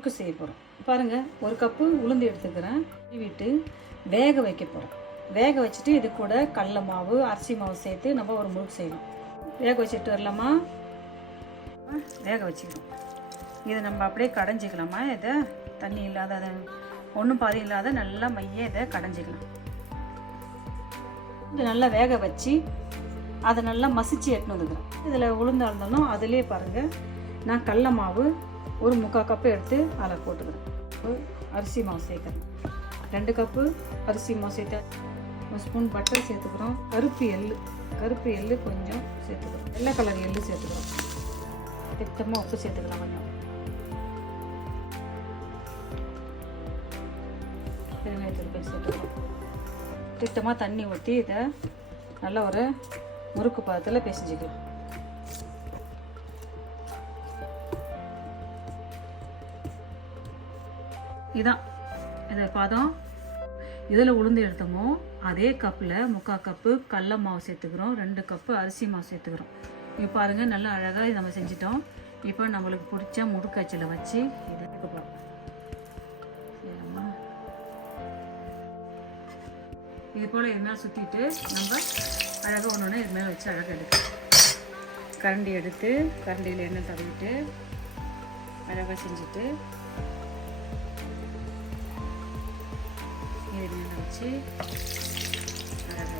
முறுக்கு செய்ய போகிறோம். பாருங்கள், ஒரு கப்பு உளுந்து எடுத்துக்கிறேன். விட்டு வேக வைக்க போகிறோம். வேக வச்சுட்டு இது கூட கடல மாவு, அரிசி மாவு சேர்த்து நம்ம ஒரு முறுக்கு செய்யலாம். வேக வச்சுட்டு வரலாமா? வேக வச்சுக்கிறோம். இதை நம்ம அப்படியே கடைஞ்சிக்கலாமா? இதை தண்ணி இல்லாத, அதை ஒன்றும் பாதி இல்லாத நல்லா மைய இதை கடைஞ்சிக்கலாம். இது நல்லா வேக வச்சு அதை நல்லா மசிச்சு எட்டுன்னு வந்துக்கிறேன். இதில் உளுந்து இருந்தாலும் அதிலே பாருங்கள், நான் கடல மாவு ஒரு 3/4 கப்பு எடுத்து அதில் போட்டுக்கிறேன். அரிசி மாவு சேர்க்குறேன். 2 கப்பு அரிசி மாவு சேர்த்து 1 ஸ்பூன் பட்டர் சேர்த்துக்கிறோம். கருப்பு எள்ளு கொஞ்சம் சேர்த்துக்கிறோம். வெள்ளை கலர் எள்ளு சேர்த்துக்கிறோம். திட்டமாக உப்பு சேர்த்துக்கலாம். கொஞ்சம் பெருங்காயத்தூள் சேர்த்துக்கிறோம். திட்டமாக தண்ணி ஊற்றி இதை நல்லா ஒரு முறுக்கு பதத்தில் பிசைஞ்சிக்கலாம். இதான் இதை பதம். இதில் உளுந்து எடுத்தோமோ அதே கப்பில் 3/4 கப்பு கடல மாவு சேர்த்துக்கிறோம். 2 கப்பு அரிசி மாவு சேர்த்துக்கிறோம். இப்போ பாருங்கள், நல்லா அழகாக இதை நம்ம செஞ்சிட்டோம். இப்போ நம்மளுக்கு பிடிச்ச முறுக்காய்ச்சலை வச்சு இதை எடுக்கலாம். இது போல் இது மேலே சுற்றிட்டு நம்ம அழகாக ஒன்று இது மேலே வச்சு அழகாக எடுக்கலாம். கரண்டி எடுத்து கரண்டியில் எண்ணெய் தடவிட்டு அழகாக செஞ்சுட்டு இது மேலே வச்சு அழகாக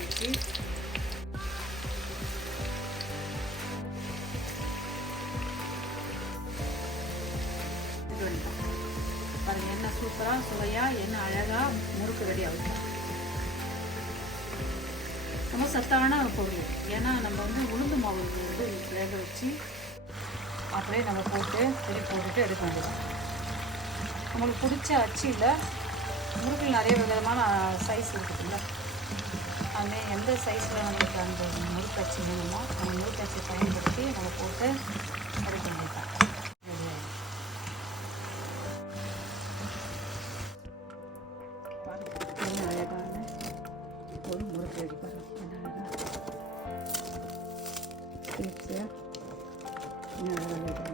வச்சு பாருங்க, என்ன சூப்பராக சுவையாக என்ன அழகாக முறுக்கு ரெடி ஆகுது. ரொம்ப சத்தான பொருள். ஏன்னா நம்ம உளுந்து மாவு வேக வச்சு அப்படியே நம்ம போட்டுட்டு எடுக்க வேண்டியது. நம்மளுக்கு பிடிச்ச அச்சியில் முறுக்கில் நிறைய விதமான சைஸ் இருக்குதுல்ல, அதுமாதிரி எந்த சைஸில் நம்மளுக்கு அந்த முறுக்கு அச்சு வேணுமோ அந்த முறுக்கு அச்சை பயன்படுத்தி நம்ம போட்டு எடுக்க வேண்டியதான். என்ன அழகான ஒரு முறுக்கு ரெடி பண்ணுறோம். என்ன அழகாக